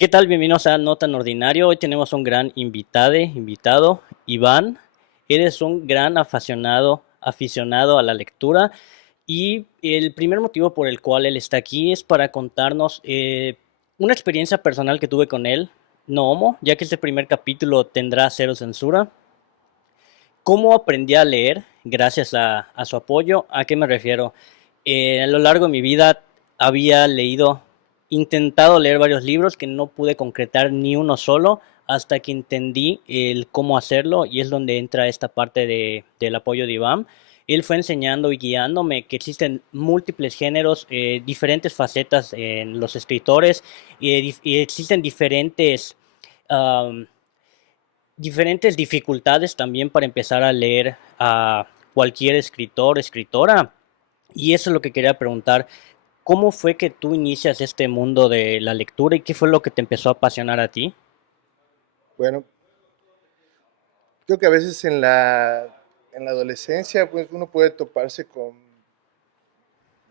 ¿Qué tal? Bienvenidos a No Tan Ordinario. Hoy tenemos un gran invitado, Iván. Eres un gran aficionado a la lectura y el primer motivo por el cual él está aquí es para contarnos una experiencia personal que tuve con él, no homo, ya que este primer capítulo tendrá cero censura. ¿Cómo aprendí a leer? Gracias a su apoyo. ¿A qué me refiero? A lo largo de mi vida había intentado leer varios libros que no pude concretar ni uno solo hasta que entendí el cómo hacerlo y es donde entra esta parte del apoyo de Iván. Él fue enseñando y guiándome que existen múltiples géneros, diferentes facetas en los escritores y existen um, diferentes dificultades también para empezar a leer a cualquier escritor, escritora. Y eso es lo que quería preguntar. ¿Cómo fue que tú inicias este mundo de la lectura y qué fue lo que te empezó a apasionar a ti? Bueno, creo que a veces en la adolescencia pues uno puede toparse con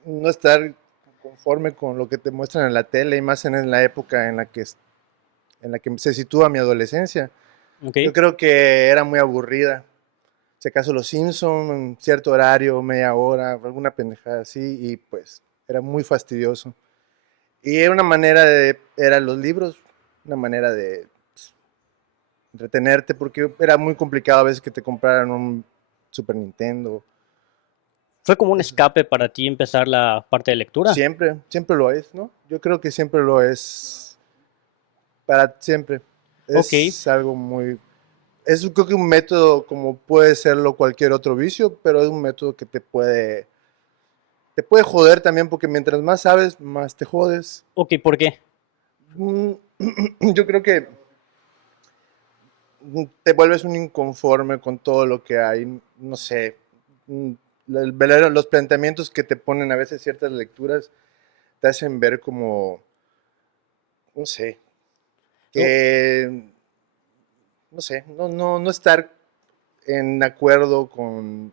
no estar conforme con lo que te muestran en la tele y más en la época en la que se sitúa mi adolescencia. ¿Ok? Yo creo que era muy aburrida. Si acaso Los Simpson, en cierto horario, media hora, alguna pendejada así, y pues era muy fastidioso. Y eran los libros, una manera de entretenerte, porque era muy complicado a veces que te compraran un Super Nintendo. ¿Fue como un Eso escape para ti empezar la parte de lectura? siempre, siempre lo es, ¿no? Yo creo que siempre lo es para siempre. Ok, Es algo creo que un método como puede serlo cualquier otro vicio, pero es un método que te puede joder también porque mientras más sabes, más te jodes. ok, ¿por qué? Mm, Yo creo que te vuelves un inconforme con todo lo que hay, no sé, mm, los planteamientos que te ponen a veces ciertas lecturas te hacen ver como, no sé, No, que, no sé, no estar en acuerdo con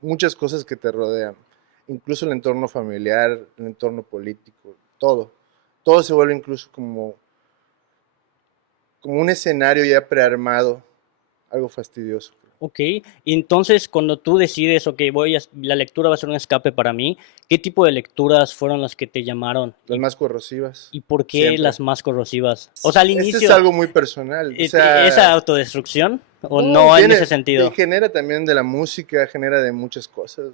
muchas cosas que te rodean, incluso el entorno familiar, el entorno político, todo se vuelve incluso como un escenario ya prearmado, algo fastidioso. ok, y entonces cuando tú decides, ok, la lectura va a ser un escape para mí, ¿qué tipo de lecturas fueron las que te llamaron? Las más corrosivas, Y por qué siempre. las más corrosivas? O sea, al Este es inicio, algo muy personal, o ¿esa sea, autodestrucción? ¿O no, no en ese sentido? genera también de la música, genera de muchas cosas.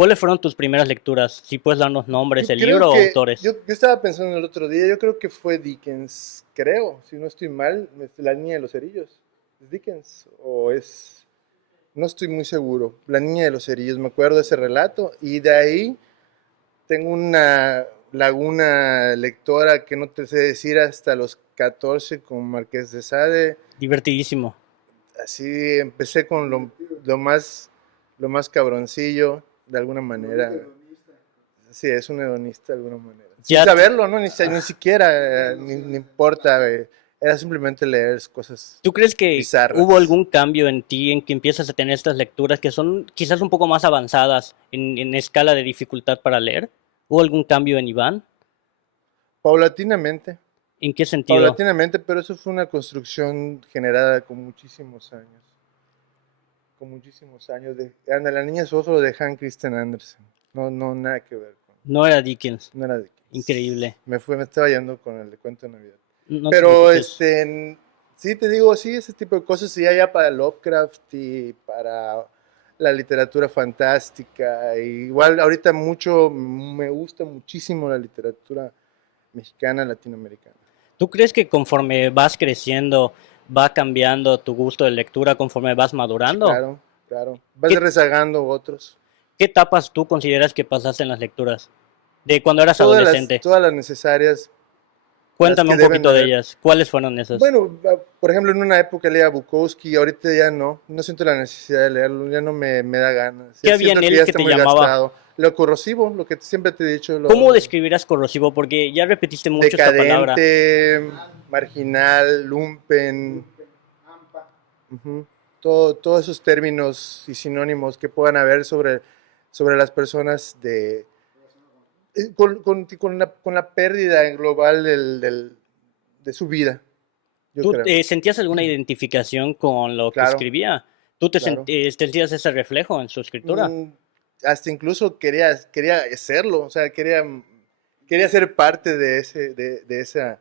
¿Cuáles fueron tus primeras lecturas? Si puedes darnos nombres, Yo el creo libro o que, autores. yo estaba pensando el otro día, yo creo que fue Dickens, creo, si no estoy mal, La Niña de los Cerillos. ¿Es Dickens? No estoy muy seguro. La Niña de los Cerillos, me acuerdo de ese relato, y de ahí tengo una laguna lectora que no te sé decir hasta los 14 con Marqués de Sade. Divertidísimo. Así empecé con lo más cabroncillo, de alguna manera. Sí, es un hedonista de alguna manera. Sin Ya, saberlo, ¿no? Ni siquiera, ni importa. Era simplemente leer cosas ¿tú crees que hubo bizarras. algún cambio en ti en que empiezas a tener estas lecturas que son quizás un poco más avanzadas en escala de dificultad para leer? ¿Hubo algún cambio en Iván? Paulatinamente, ¿En qué sentido? paulatinamente, pero eso fue una construcción generada con muchísimos años. Con muchísimos años. Anda, La Niña Sofro de Hans Christian Andersen. No, no, nada que ver con. No era Dickens. No era Dickens. Increíble. Me estaba yendo con el de Cuento de Navidad. No te Pero preocupes. sí te digo, sí, ese tipo de cosas, sí, ya para Lovecraft y para la literatura fantástica. Igual ahorita me gusta muchísimo la literatura mexicana, latinoamericana. ¿Tú crees que conforme vas creciendo va cambiando tu gusto de lectura conforme vas Sí, madurando? claro, claro. Vas ¿Qué, rezagando otros. qué etapas tú consideras que pasaste en las lecturas? De cuando eras Todas las, adolescente. todas las necesarias, las Cuéntame que un deben de poquito de haber. ellas. ¿Cuáles fueron esas? Bueno, por ejemplo, en una época leía Bukowski, ahorita ya no siento la necesidad de leerlo, ya no me da ganas, ¿Qué ya había en siento que ya él que está te muy llamaba? gastado. Lo corrosivo, lo que siempre te he dicho, ¿Cómo lo describirás corrosivo? Porque ya repetiste mucho esta palabra. decadente, marginal, lumpen, ujú, todos esos términos y sinónimos que puedan haber sobre las personas con la pérdida global de su vida, yo ¿Tú creo. sentías alguna identificación con lo que Claro, escribía? ¿Tú claro. sentías ese reflejo en su escritura? Mm, hasta incluso quería serlo, o sea, quería ser parte de esa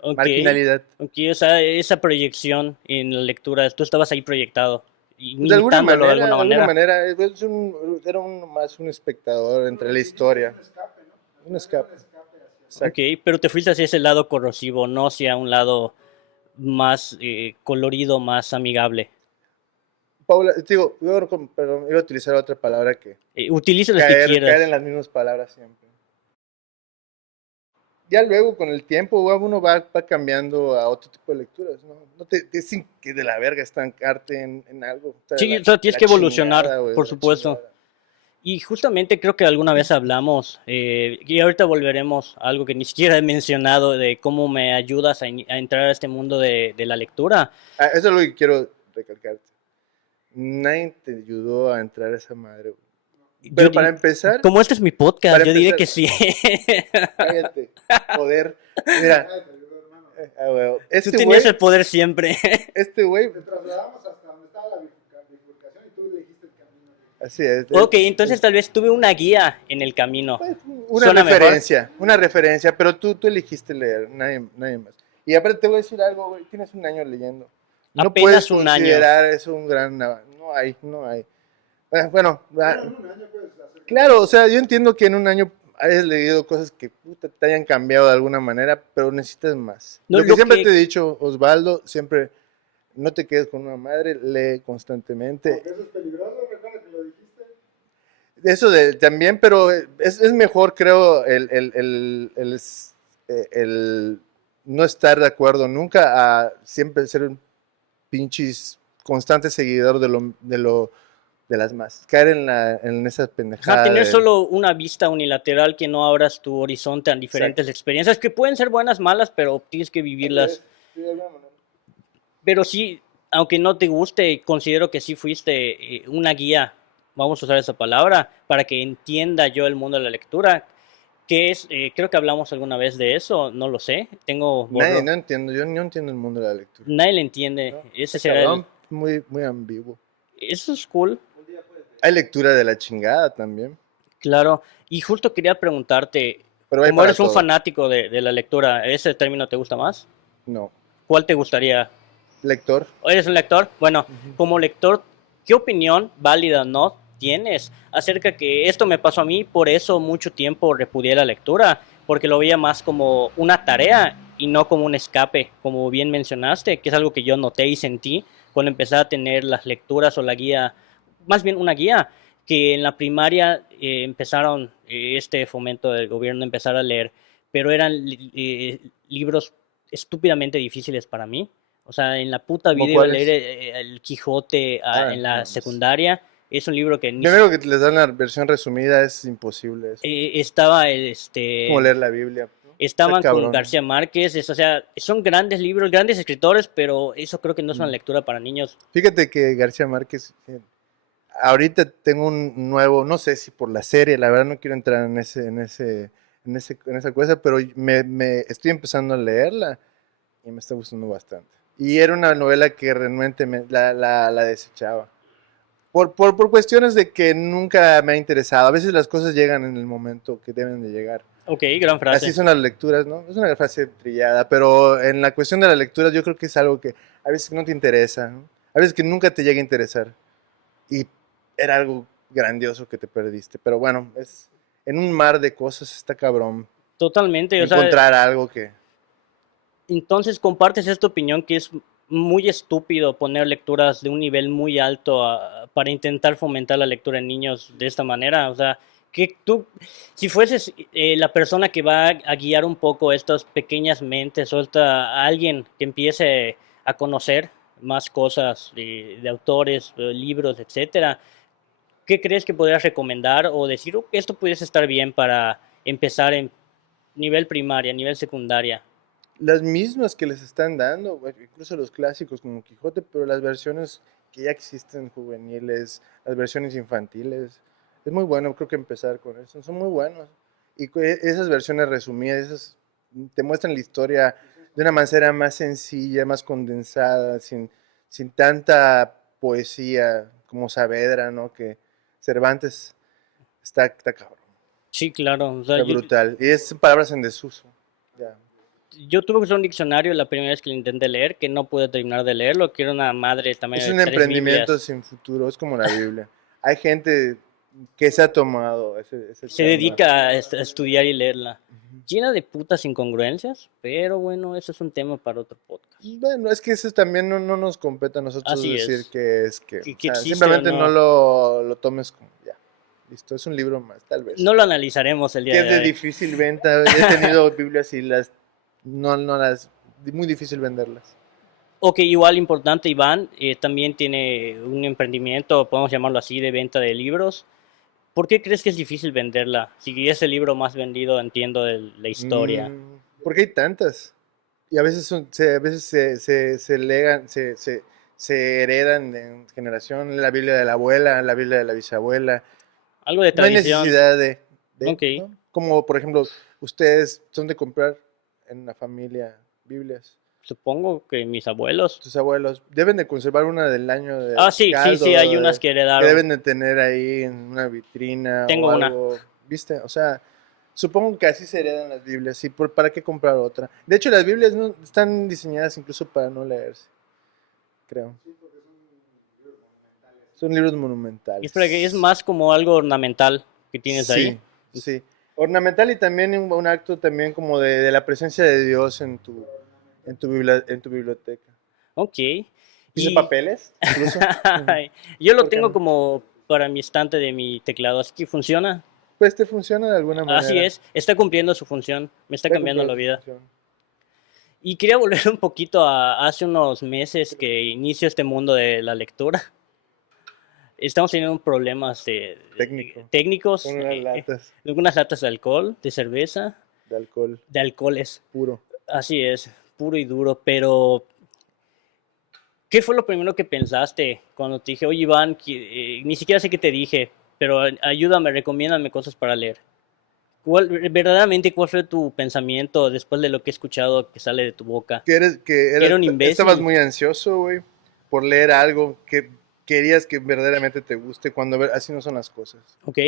Ok, marginalidad. ok, o sea, esa proyección en la lectura, tú estabas ahí proyectado, Pues imitándolo de alguna de alguna manera. manera, era más un espectador entre la historia. Un escape. Ok, Exacto. pero te fuiste hacia ese lado corrosivo, no hacia un lado más colorido, más amigable. Paula, te digo, perdón, iba a utilizar otra palabra que Utiliza las que caer en quieras. las mismas palabras siempre. Ya luego con el tiempo uno va cambiando a otro tipo de lecturas, ¿no? No es que de la verga estancarte en algo, está Sí, o sea, de tienes la que evolucionar, chingada, güey, por de la supuesto. chingada. Y justamente creo que alguna vez hablamos, y ahorita volveremos a algo que ni siquiera he mencionado, de cómo me ayudas a entrar a este mundo de la lectura. Ah, eso es lo que quiero recalcarte. Nadie te ayudó a entrar a esa madre, güey. Yo, Pero como este es mi podcast, para yo diré empezar, que sí. cállate, joder. Mira, güey, Tú tenías el poder siempre. este güey, Te trasladamos hasta donde estaba la bifurcación y tú elegiste el camino. así es, Ok, entonces tal vez tuve una guía en el camino. pues, ¿Suena mejor? una referencia, pero tú elegiste leer, nadie más. Y aparte te voy a decir algo, güey, tienes un año leyendo. No puedes Apenas un año. considerar eso un gran... No hay. Bueno, Bueno, en un año puedes hacer grandes claro, o cosas. sea, yo entiendo que en un año hayas leído cosas que puta, te hayan cambiado de alguna manera, pero necesitas más. No, Lo que lo siempre te he que dicho, Osvaldo, siempre no te quedes con una madre, lee constantemente. Aunque eso es peligroso, recuerda que lo dijiste. Eso también, pero es mejor, creo, el no estar de acuerdo nunca a siempre ser un pinches constante seguidor de las masas. Caer en esa ajá, pendejada tener de... solo una vista unilateral que no abras tu horizonte a Exacto. diferentes experiencias que pueden ser buenas, malas, pero tienes que Así vivirlas. es, sí, de alguna manera. Pero sí, aunque no te guste, considero que sí fuiste una guía, vamos a usar esa palabra, para que entienda yo el mundo de la lectura. Que es, creo que hablamos alguna vez de eso, no lo sé, tengo No borro. entiendo, yo no entiendo el mundo de la lectura. Nadie le entiende, ¿No? ese Está será el... cabrón, muy ambiguo. Eso es cool, Hay lectura de la chingada también, claro. Y justo quería preguntarte, pero hay como para eres un todo. fanático de la lectura, ¿ese término te gusta más? No. ¿Cuál te gustaría? Lector. ¿Eres un lector? Bueno, Ujú. como lector, ¿qué opinión válida no tienes acerca que esto me pasó a mí? Por eso mucho tiempo repudié la lectura, porque lo veía más como una tarea y no como un escape, como bien mencionaste, que es algo que yo noté y sentí cuando empecé a tener las lecturas o la guía, más bien una guía, que en la primaria empezaron este fomento del gobierno a empezar a leer, pero eran libros estúpidamente difíciles para mí. O sea, en la puta ¿Cómo vida iba a leer cuáles? el Quijote Ah, en no la mames. secundaria. Es un libro que ni Primero que les dan la versión resumida es imposible eso. estaba Es como leer la Biblia, ¿no? Está estaban con cabrón. García Márquez, o sea, son grandes libros, grandes escritores, pero eso creo que no es una Mm. lectura para niños. Fíjate que García Márquez, ahorita tengo un nuevo, no sé si por la serie, la verdad no quiero entrar en esa cosa, pero me estoy empezando a leerla y me está gustando bastante. Y era una novela que realmente la desechaba. Por cuestiones de que nunca me ha interesado. A veces las cosas llegan en el momento que deben de llegar. Ok, gran Así frase. son las lecturas, ¿no? Es una frase trillada, pero en la cuestión de las lecturas yo creo que es algo que a veces no te interesa, ¿no? A veces que nunca te llega a interesar. Y era algo grandioso que te perdiste. Pero bueno, en un mar de cosas está cabrón Totalmente, o sea, encontrar algo que... entonces compartes esta opinión que es muy estúpido poner lecturas de un nivel muy alto para intentar fomentar la lectura en niños de esta manera. O sea, que tú, si fueses la persona que va a guiar un poco estas pequeñas mentes o alguien que empiece a conocer más cosas de autores, libros, etcétera, ¿qué crees que podrías recomendar o decir que esto pudiese estar bien para empezar en nivel primaria, nivel secundaria? Las mismas que les están dando, güey, incluso los clásicos como Quijote, pero las versiones que ya existen juveniles, las versiones infantiles. Es muy bueno, creo que empezar con eso. Son muy buenos. Y esas versiones resumidas, te muestran la historia de una manera más sencilla, más condensada, sin tanta poesía como Saavedra, ¿no? Que Cervantes está cabrón, Sí, claro. O sea, está brutal. Y es palabras en desuso. Ya. yo tuve que usar un diccionario la primera vez que lo intenté leer, que no pude terminar de leerlo, que era una madre también Es de un tres emprendimiento Biblias. sin futuro, es como la Biblia. Hay gente que se ha tomado ese Se tema. dedica a estudiar y leerla. Llena de putas incongruencias, pero bueno, eso es un tema para otro podcast. Bueno, es que eso también no nos compete a nosotros Así decir es. que es que, o Que sea, existe o simplemente no no. lo tomes como ya. Listo, es un libro más, tal vez. No lo analizaremos el Que día es de de hoy. difícil venta. He tenido Biblias y muy difícil venderlas. Ok, igual importante, Iván, también tiene un emprendimiento, podemos llamarlo así, de venta de libros. ¿Por qué crees que es difícil venderla? Si es el libro más vendido, entiendo, de la historia. Porque hay tantas. Y a veces, a veces se legan, se heredan de generación. La Biblia de la abuela, la Biblia de la bisabuela. Algo de No hay tradición. necesidad Ok, ¿no? Como por ejemplo, ustedes son de comprar en la familia Biblias. supongo que mis abuelos. Tus abuelos deben de conservar una del año Ah, de sí, sí, sí, hay caldo, unas que que heredaron. deben de tener ahí en una vitrina Tengo o una. algo, ¿viste? O sea, supongo que así se heredan las Biblias. ¿Y para qué comprar otra? De hecho, las Biblias no están diseñadas incluso para no leerse, creo. Son libros Espera, que es monumentales. más como algo ornamental que tienes ahí. Sí, sí. Ornamental y también un acto también como de la presencia de Dios en tu biblioteca. Ok. ¿Dice Y papeles? Incluso. yo lo ¿Por qué tengo no? como para mi estante de mi teclado, así que funciona. Pues te funciona de alguna Así manera. es, está cumpliendo su función, me está Está cambiando cumpliendo la su vida. función. Y quería volver un poquito a hace unos meses que inicio este mundo de la lectura. Estamos teniendo problemas Técnico. técnicos, Con las latas algunas latas de alcohol, de cerveza, de alcohol de alcoholes. puro. Así es, puro y duro, pero ¿qué fue lo primero que pensaste cuando te dije, oye Iván, ni siquiera sé qué te dije, pero ayúdame, recomiéndame cosas para leer? Verdaderamente, ¿cuál fue tu pensamiento después de lo que he escuchado que sale de tu boca? ¿Que era un Estabas imbécil? muy ansioso, güey, por leer algo que querías que verdaderamente te guste, cuando así no son las cosas. Ok,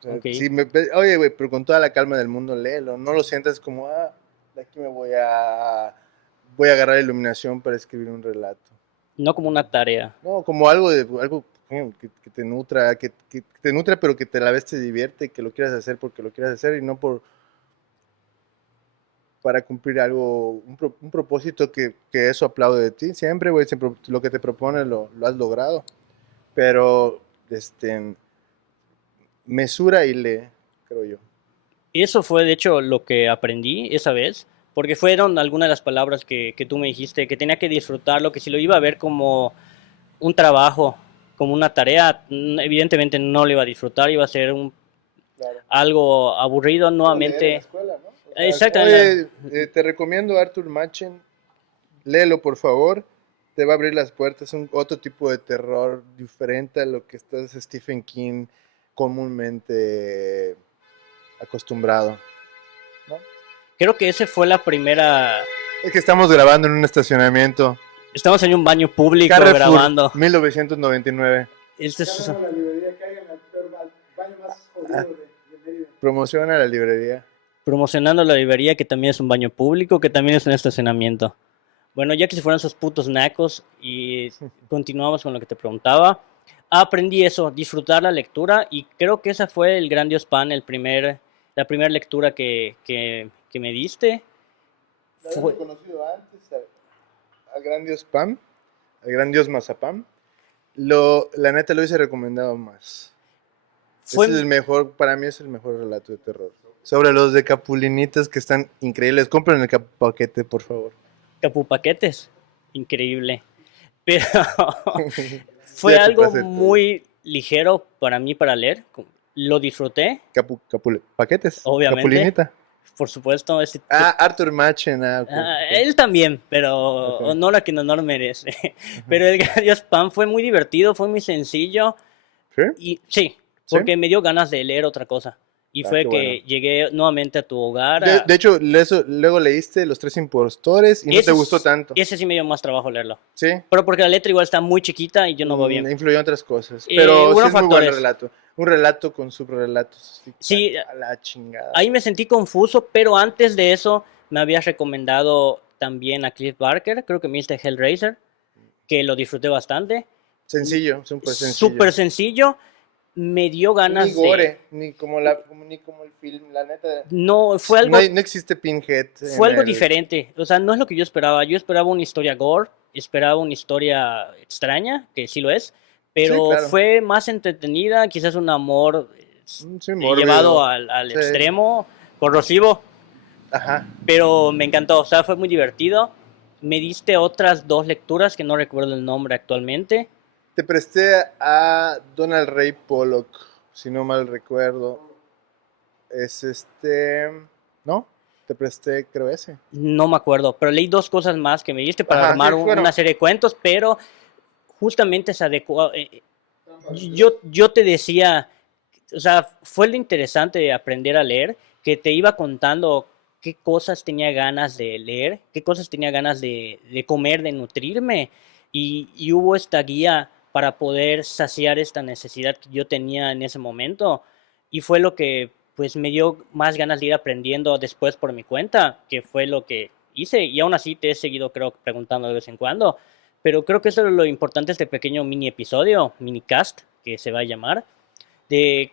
O sea, ok. oye, güey, pero con toda la calma del mundo, léelo. No lo sientas como, de aquí voy a agarrar iluminación para escribir un relato. No como una tarea. No, como algo que te nutra, que te nutre, pero que te la vez te divierte, que lo quieras hacer porque lo quieras hacer y no para cumplir algo, un propósito que eso aplaude de ti. Siempre, güey, lo que te propones lo has logrado. Pero, mesura y lee, creo yo. Eso fue de hecho lo que aprendí esa vez, porque fueron algunas de las palabras que tú me dijiste, que tenía que disfrutarlo, que si lo iba a ver como un trabajo, como una tarea, evidentemente no lo iba a disfrutar, iba a ser Claro. algo aburrido Como leer en la nuevamente. escuela, ¿no? O sea, Exactamente. oye, te recomiendo Arthur Machen, léelo por favor, te va a abrir las puertas, otro tipo de terror diferente a lo que estás Stephen King comúnmente acostumbrado, ¿no? Creo que esa fue la primera. Es que estamos grabando en un estacionamiento. Estamos en un baño público Carrefour, grabando. 1999. Este es- Caigan a la librería, caigan al peor baño más jodido de Mérida. Promociona la librería. promocionando la librería, que también es un baño público, que también es un estacionamiento. Bueno, ya que se fueron esos putos nacos y continuamos con lo que te preguntaba, aprendí eso, disfrutar la lectura, y creo que esa fue el gran Dios Pan, la primera lectura que me diste. Lo habíamos conocido antes al gran Dios Pam, al gran Dios Mazapam. La neta lo hubiese recomendado más. Fue Ese es el mejor, para mí es el mejor relato de terror. Sobre los de Capulinitas que están increíbles. Compren el paquete, por favor. Capupaquetes, increíble. Pero fue Ya algo compraste el tuyo. muy ligero para mí para leer. Lo disfruté, Paquetes. obviamente. Capulinita. Por supuesto. Arthur Machen. Ok. Él también, pero Ok. honor a quien honor merece. Pero el Gran Dios Pan fue muy divertido, fue muy sencillo. ¿Sí? Y sí, ¿Sí? porque me dio ganas de leer otra cosa. Y Ah, fue qué que bueno. llegué nuevamente a tu hogar. De hecho, luego leíste Los Tres Impostores y no te gustó tanto. Ese sí me dio más trabajo leerlo. Sí, Pero porque la letra igual está muy chiquita y yo no veo bien. influyó en otras cosas. Pero sí Hubieron es muy buen factores. relato. Un relato con subrelatos. Sí, A la chingada. ahí me sentí confuso, pero antes de eso me habías recomendado también a Cliff Barker, creo que me diste Hellraiser, que lo disfruté bastante. Sencillo, súper sencillo. Súper sencillo, me dio Ni ganas de... gore, ni como el film, la neta. No, fue No, algo, no existe Pinhead. fue algo diferente. O sea, no es lo que yo esperaba. Yo esperaba una historia gore, esperaba una historia extraña, que sí lo es, Sí, pero claro. fue más entretenida, quizás un amor Sí, llevado mórbido. al Sí. extremo, corrosivo. Ajá. Pero me encantó, o sea, fue muy divertido. Me diste otras dos lecturas que no recuerdo el nombre actualmente. Te presté a Donald Ray Pollock, si no mal recuerdo. Es ¿no? Te presté, creo ese. No me acuerdo, pero leí dos cosas más que me diste para Ajá, armar sí, bueno. una serie de cuentos, pero justamente se adecuó. Yo te decía, o sea, fue lo interesante de aprender a leer, que te iba contando qué cosas tenía ganas de leer, qué cosas tenía ganas de comer, de nutrirme, y hubo esta guía para poder saciar esta necesidad que yo tenía en ese momento, y fue lo que pues me dio más ganas de ir aprendiendo después por mi cuenta, que fue lo que hice, y aún así te he seguido creo preguntando de vez en cuando, pero creo que eso es lo importante de este pequeño mini episodio, mini cast, que se va a llamar, de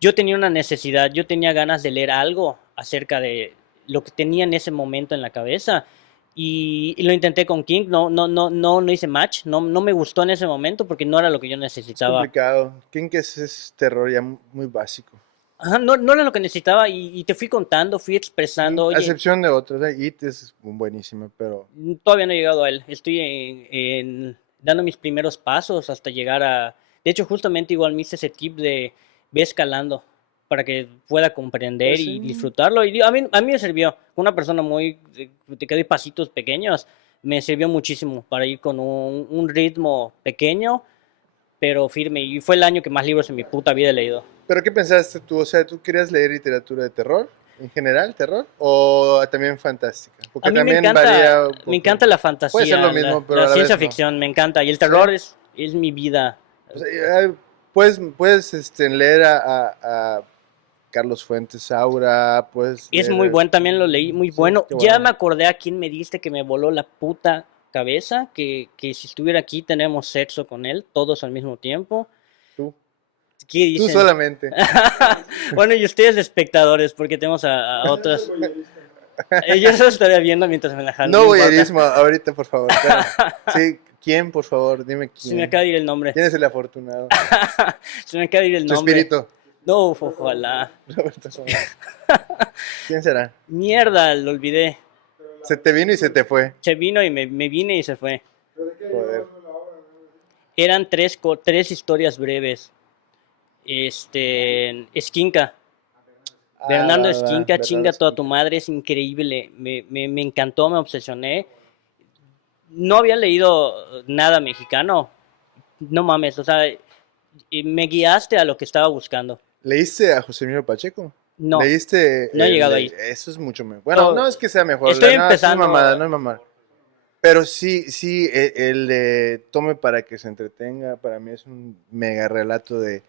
yo tenía una necesidad, yo tenía ganas de leer algo acerca de lo que tenía en ese momento en la cabeza y lo intenté con King, no hice match, no me gustó en ese momento porque no era lo que yo Es necesitaba. complicado. King es terror ya muy básico. Ajá, no era lo que necesitaba y te fui contando, fui expresando, A oye, excepción de otros. It es buenísima, pero todavía no he llegado a él, estoy dando mis primeros pasos hasta llegar a... De hecho, justamente igual me hice ese tip de ve escalando para que pueda comprender pues y sí. disfrutarlo. Y a mí me sirvió, una persona muy... Te quedé pasitos pequeños, me sirvió muchísimo para ir con un ritmo pequeño, pero firme. Y fue el año que más libros en mi puta vida he leído. ¿Pero qué pensaste tú? O sea, ¿tú querías leer literatura de terror? ¿En general, terror? ¿O también fantástica? A Porque mí también varía un me poco. encanta la Puede ser lo fantasía, mismo, pero la a la ciencia vez no. ficción, me encanta. Y el ¿Sí? terror es mi vida. O sea, puedes leer a Carlos Fuentes Saura, puedes Es leer... muy bueno, también lo leí, muy Sí, bueno. qué Ya bueno. me acordé a quién me diste que me voló la puta cabeza, que si estuviera aquí tenemos sexo con él, todos al mismo tiempo. Tú. ¿Qué Tú dicen? solamente. Bueno, y ustedes espectadores, porque tenemos a otros. Yo eso estaría viendo mientras me la jalo, No no importa. voyerismo ahorita, por favor. Claro. Sí, ¿quién, por favor? Dime Se me quién. acaba de ir el nombre. ¿Quién es el afortunado? Se me acaba de ir el Tu nombre. espíritu. No, ojalá. Roberto Somos. ¿Quién será? Mierda, lo olvidé. Se te vino y se te fue. Se vino y me vine y se fue. ¿Pero de qué Joder. llevamos la obra? Eran tres historias breves. Esquinca. Bernardo Esquinca, chinga toda tu madre, es increíble. Me encantó, me obsesioné. No había leído nada mexicano. No mames, o sea, me guiaste a lo que estaba buscando. ¿Leíste a José Emilio Pacheco? No, ¿Leíste? no he llegado ahí. Eso es mucho mejor. Bueno, No, no es que sea mejor. estoy No, empezando. es mamada, no es mamada. Pero sí, el de Tome para que se entretenga, para mí es un mega relato de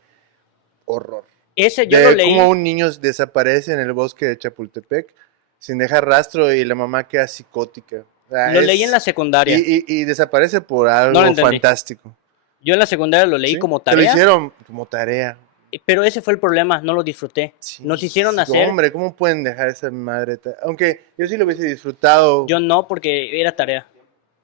horror. Ese yo lo De leí. cómo un niño desaparece en el bosque de Chapultepec sin dejar rastro y la mamá queda psicótica. O sea, Lo leí en la secundaria. Y desaparece por No algo lo entendí. fantástico. Yo en la secundaria lo leí ¿Sí? como Te lo tarea, hicieron como tarea. pero ese fue el problema, no lo disfruté. Sí, Nos hicieron sí, hacer, Hombre, ¿cómo pueden dejar esa madre? Aunque yo sí lo hubiese disfrutado. yo no, porque era tarea.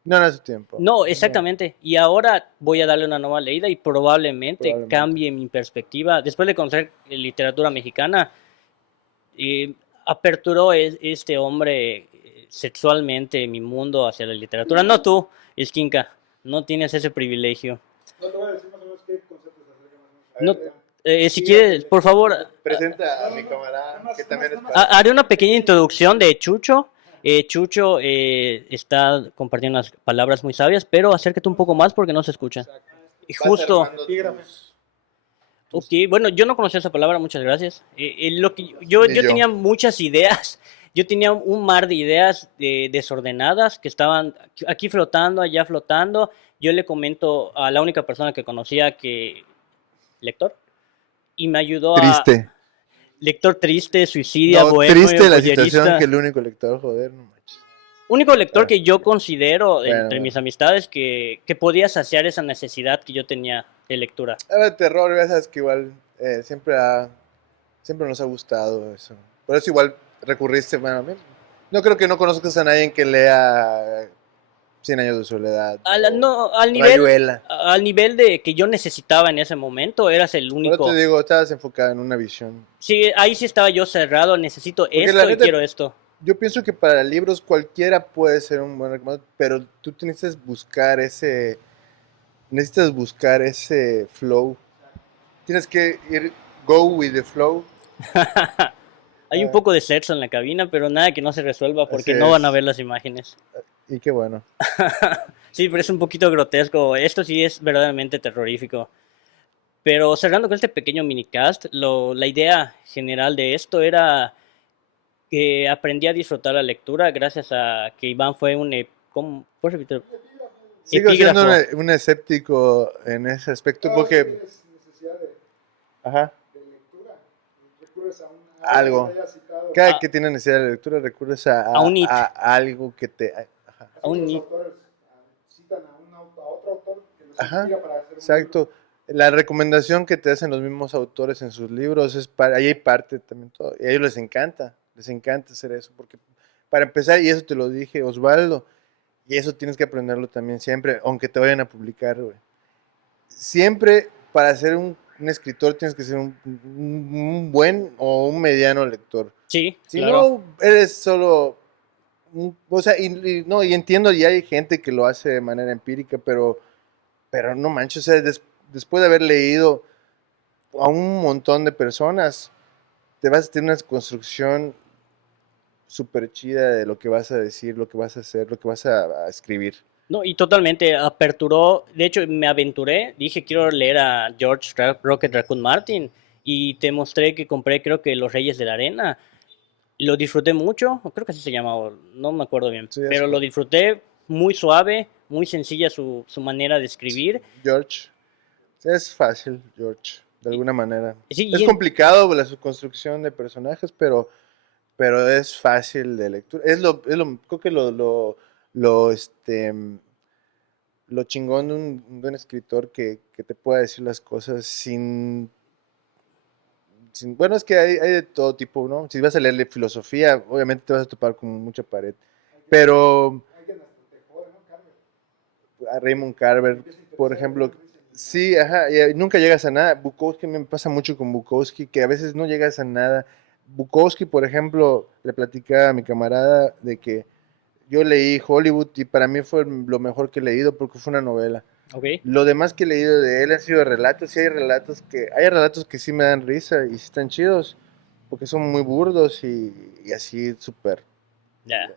No en su tiempo. No, exactamente. Y ahora voy a darle una nueva leída y probablemente cambie mi perspectiva. Después de conocer literatura mexicana, aperturó este hombre sexualmente mi mundo hacia la literatura. No tú, Esquinca, no tienes ese privilegio. No te voy a decir más o menos qué conceptos acerca más o No, menos. si quieres, por favor, Presenta a mi camarada, que también es haré una pequeña introducción de Chucho. Chucho está compartiendo unas palabras muy sabias, pero acércate un poco más porque no se escucha. Y justo, Ok, bueno, yo no conocía esa palabra, muchas gracias. Lo que Ni yo yo. tenía muchas ideas, yo tenía un mar de ideas desordenadas que estaban aquí flotando, allá flotando. Yo le comento a la única persona que conocía que, lector, y me ayudó a Triste. lector triste, suicidia, No, bohemio, triste la situación que voyerista. el único lector, joder, no manches. Único lector Ah, que yo considero bueno, entre bueno. mis amistades que podía saciar esa necesidad que yo tenía de lectura. De terror, ya sabes que igual siempre nos ha gustado eso. Por eso igual recurriste, bueno, a mí no creo que no conozcas a nadie que lea Cien años de soledad o No, Rayuela. al nivel de que yo necesitaba en ese momento, eras el Por eso te único. digo, estabas enfocada en una visión. Sí, ahí sí estaba yo cerrado, necesito Porque la esto y neta, quiero esto. yo pienso que para libros cualquiera puede ser un buen recomendado, pero tú necesitas buscar ese flow. Tienes que ir, go with the flow. Hay un Ah, poco de sexo en la cabina, pero nada que no se resuelva así porque no van a es. ver las imágenes. Y qué bueno. Sí, pero es un poquito grotesco. Esto sí es verdaderamente terrorífico. Pero cerrando con este pequeño minicast, la idea general de esto era que aprendí a disfrutar la lectura gracias a que Iván fue ¿cómo? ¿Puedes repetir? Sigo siendo Epígrafo. un escéptico en ese aspecto No, si porque, tienes necesidad ajá, de lectura, recurres a algo que te algo. haya citado. Cada A, que tienes necesidad de lectura recurres a un it. a algo que te... Ajá. Así A como un los it. autores citan a otro autor que los Ajá, inspira para hacer un libro. exacto. La recomendación que te hacen los mismos autores en sus libros ahí hay parte también todo. Y a ellos les encanta hacer eso, porque para empezar, y eso te lo dije, Osvaldo, y eso tienes que aprenderlo también siempre, aunque te vayan a publicar, güey. Siempre para ser un escritor tienes que ser un buen o un mediano lector. Sí, Si claro. no, eres solo o sea, no, y entiendo, y hay gente que lo hace de manera empírica, pero no manches, o sea, después de haber leído a un montón de personas, te vas a tener una construcción súper chida de lo que vas a decir, lo que vas a hacer, lo que vas a escribir. No, y totalmente aperturó, de hecho me aventuré, dije quiero leer a Rocket Raccoon Martin y te mostré que compré creo que Los Reyes de la Arena. Lo disfruté mucho, creo que así se llamaba, no me acuerdo bien, Sí, es pero lo disfruté muy suave, muy sencilla su manera de escribir. George. Es fácil, George, de Y, alguna manera. sí, Es complicado la construcción de personajes, pero es fácil de lectura. Creo que lo, este, lo chingón de un escritor que te pueda decir las cosas bueno, es que hay de todo tipo, ¿no? Si vas a leerle filosofía, obviamente te vas a topar con mucha pared. Pero Alguien hasta te jode, ¿no? Carver. a Raymond Carver, Empieza a por interesar en ejemplo, lo que dicen. sí, ajá, y nunca llegas a nada. Bukowski me pasa mucho con Bukowski, que a veces no llegas a nada. Bukowski, por ejemplo, le platicaba a mi camarada de que yo leí Hollywood y para mí fue lo mejor que he leído porque fue una novela. ok, Lo demás que he leído de él han sido relatos, y hay relatos que sí me dan risa y sí están chidos, porque son muy burdos y así súper ya.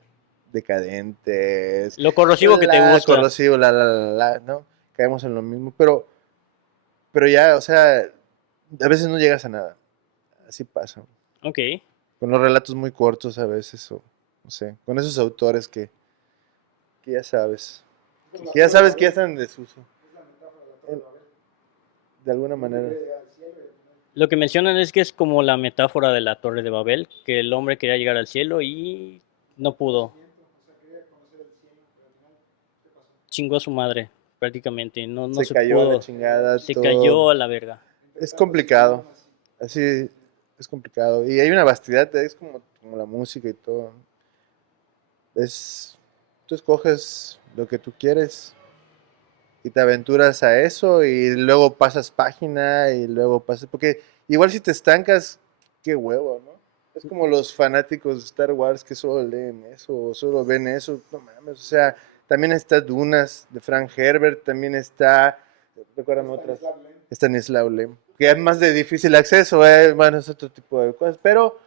decadentes, Lo corrosivo que te gusta. corrosivo, ¿no? Caemos en lo mismo, pero ya, o sea, a veces no llegas a nada, así pasa. Ok. Con los relatos muy cortos a veces, o no sé, con esos autores que ya sabes, Es como la que ya Torre de sabes que ya Babel, están en desuso, es la metáfora de la Torre de Babel. de alguna El hombre manera. quiere llegar al cielo y al final Lo que mencionan es que es como la metáfora de la Torre de Babel, que el hombre quería llegar al cielo y no pudo. conocimiento, o sea, quería conocer el cielo, pero al final, ¿qué pasó? Chingó a su madre, prácticamente. No Se se cayó a la pudo. chingada, Se todo. cayó a la verga. Entre Es tantos escribió complicado, aún así. así es complicado. Y hay una vastidad, es como la música y todo. Tú escoges lo que tú quieres y te aventuras a eso y luego pasas página y luego pasas, porque igual si te estancas, qué huevo, ¿no? Es como los fanáticos de Star Wars que solo leen eso o solo ven eso, no mames, o sea, también está Dunas de Frank Herbert, también está, recuérdame otras, Stanislav Lem, Stanislaw Lem, que es más de difícil acceso, bueno, es otro tipo de cosas, pero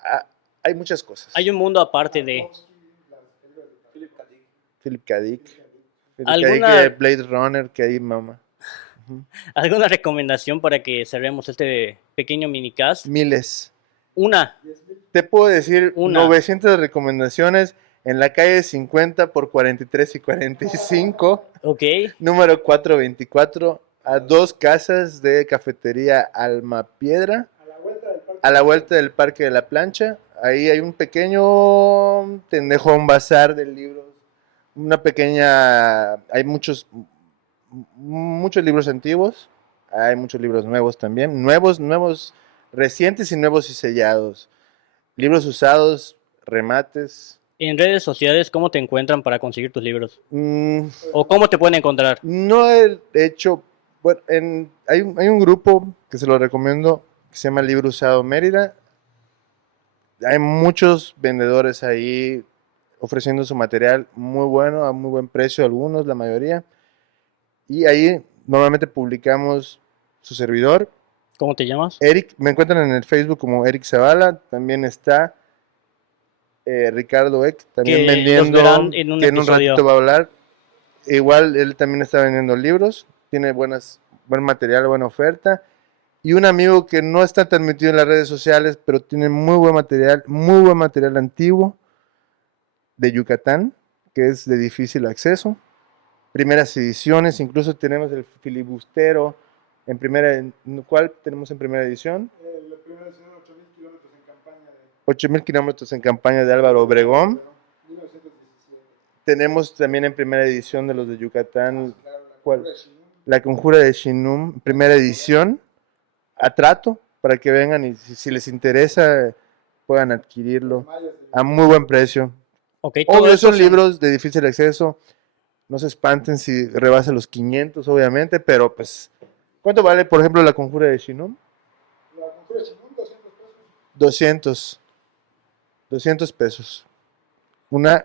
ah, hay muchas cosas. Hay un mundo aparte de Tarkovsky, las películas de Tarkovsky. Philip K. Dick, Philip K. Dick. Philip K. Dick, alguna. Blade Runner, que ahí mama. ¿Alguna recomendación para que cerremos este pequeño minicast? Miles. Una, Te puedo decir Una. 900 recomendaciones en la calle 50 por 43 y 45, ok. número 424, a 2 casas de cafetería Alma Piedra, A la vuelta del parque. a la vuelta del Parque de la Plancha. Ahí hay un pequeño tendejón bazar de libros, una pequeña, hay muchos libros antiguos, hay muchos libros nuevos también, nuevos, recientes y nuevos y sellados, libros usados, remates. En redes sociales, ¿cómo te encuentran para conseguir tus libros? Mm, ¿O cómo te pueden encontrar? no he hecho, bueno, hay un grupo que se lo recomiendo que se llama Libro Usado Mérida. Hay muchos vendedores ahí ofreciendo su material muy bueno, a muy buen precio, algunos, la mayoría. Y ahí normalmente publicamos su servidor, ¿Cómo te llamas? Eric. Me encuentran en el Facebook como Eric Zavala. También está Ricardo Eck, también Que los vendiendo, verán en un que en un episodio. ratito va a hablar. Igual él también está vendiendo libros, tiene buen material, buena oferta. Y un amigo que no está tan metido en las redes sociales, pero tiene muy buen material antiguo de Yucatán, que es de difícil acceso. Primeras ediciones, incluso tenemos el filibustero en ¿cuál tenemos en primera edición? La primera edición, 8.000 kilómetros en campaña de 8.000 kilómetros en campaña de Álvaro Obregón. 1917. Tenemos también en primera edición de los de Yucatán, Claro, ¿cuál? de Shinun. La Conjura de Shinum, primera edición, a trato, para que vengan y si les interesa puedan adquirirlo Mayas de a muy buen precio. Ok, todo Obvio, eso son libros de difícil acceso, no se espanten si rebasa los 500, obviamente, pero pues, ¿cuánto vale, por ejemplo, la Conjura de Shinum? La Conjura de Shinun, 200 pesos. 200 pesos. Una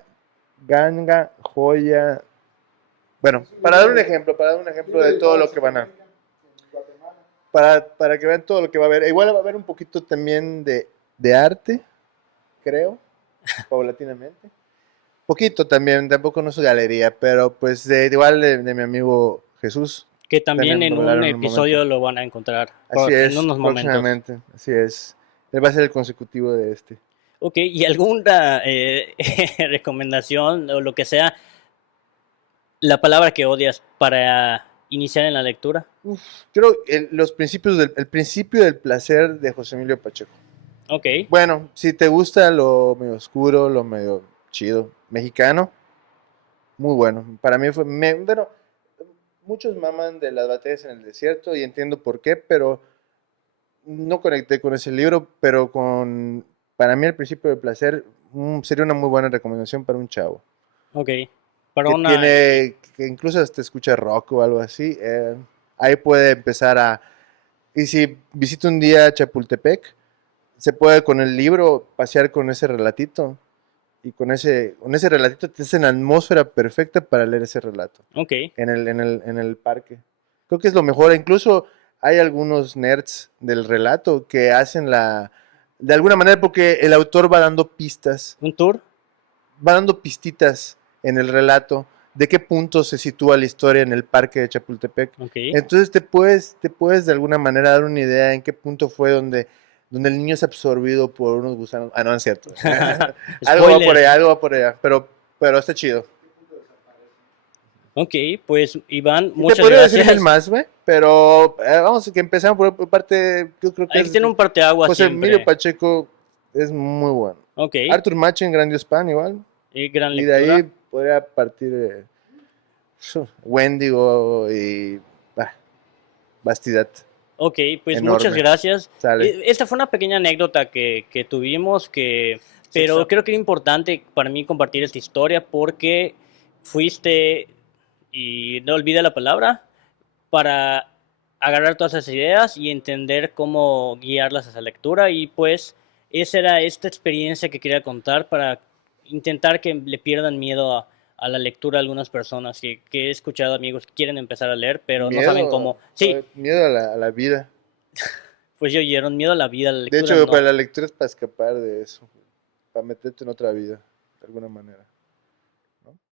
ganga, joya. Bueno, para dar un ejemplo de todo lo que van a... En Guatemala. Para que vean todo lo que va a haber. Igual va a haber un poquito también de arte, creo, paulatinamente. Poquito también, tampoco no es galería, pero pues igual de mi amigo Jesús. que también en lo un verán en episodio momento. lo van a encontrar Así en es, unos momentos. próximamente, así es. Él va a ser el consecutivo de este. Ok, ¿y alguna recomendación o lo que sea, la palabra que odias para iniciar en la lectura? Creo el principio del placer de José Emilio Pacheco. Ok, Bueno, si te gusta lo medio oscuro, lo medio chido, mexicano, muy bueno. Para mí bueno, muchos maman de las batallas en el desierto y entiendo por qué, pero no conecté con ese libro, pero para mí el principio del placer sería una muy buena recomendación para un chavo. ok. Para Que una... que incluso hasta escucha rock o algo así, ahí puede empezar y si visita un día Chapultepec, se puede con el libro pasear con ese relatito. Y con ese relatito te hace la atmósfera perfecta para leer ese relato Ok, en el parque. Creo que es lo mejor. Incluso hay algunos nerds del relato que hacen de alguna manera, porque el autor va dando pistas, un tour. va dando pistitas en el relato de qué punto se sitúa la historia en el parque de Chapultepec. Ok, Entonces te puedes de alguna manera dar una idea en qué punto fue donde el niño es absorbido por unos gusanos. Ah, no, es cierto. spoiler. Algo va por allá, pero está chido. Ok, pues Iván, Y te muchas podría decir mil gracias. más, güey, pero vamos a que empezamos por parte, yo creo que Hay que tener un parteaguas José Emilio siempre. Pacheco es muy bueno. Ok, Arthur Machen, Gran Dios Pan, igual. gran Y de lectura. ahí podría partir Wendigo y Bastidad. Ok, pues Enorme. muchas gracias. Sale. Esta fue una pequeña anécdota que tuvimos, pero creo que era importante para mí compartir esta historia porque fuiste, y no olvide la palabra, para agarrar todas esas ideas y entender cómo guiarlas a esa lectura. Y pues esa era esta experiencia que quería contar para intentar que le pierdan miedo a la lectura a algunas personas que he escuchado amigos que quieren empezar a leer, pero no saben cómo. Sí, Miedo a la vida. pues yo oyeron miedo a la vida, a la De lectura hecho, no. para la lectura es para escapar de eso, para meterte en otra vida, de alguna manera.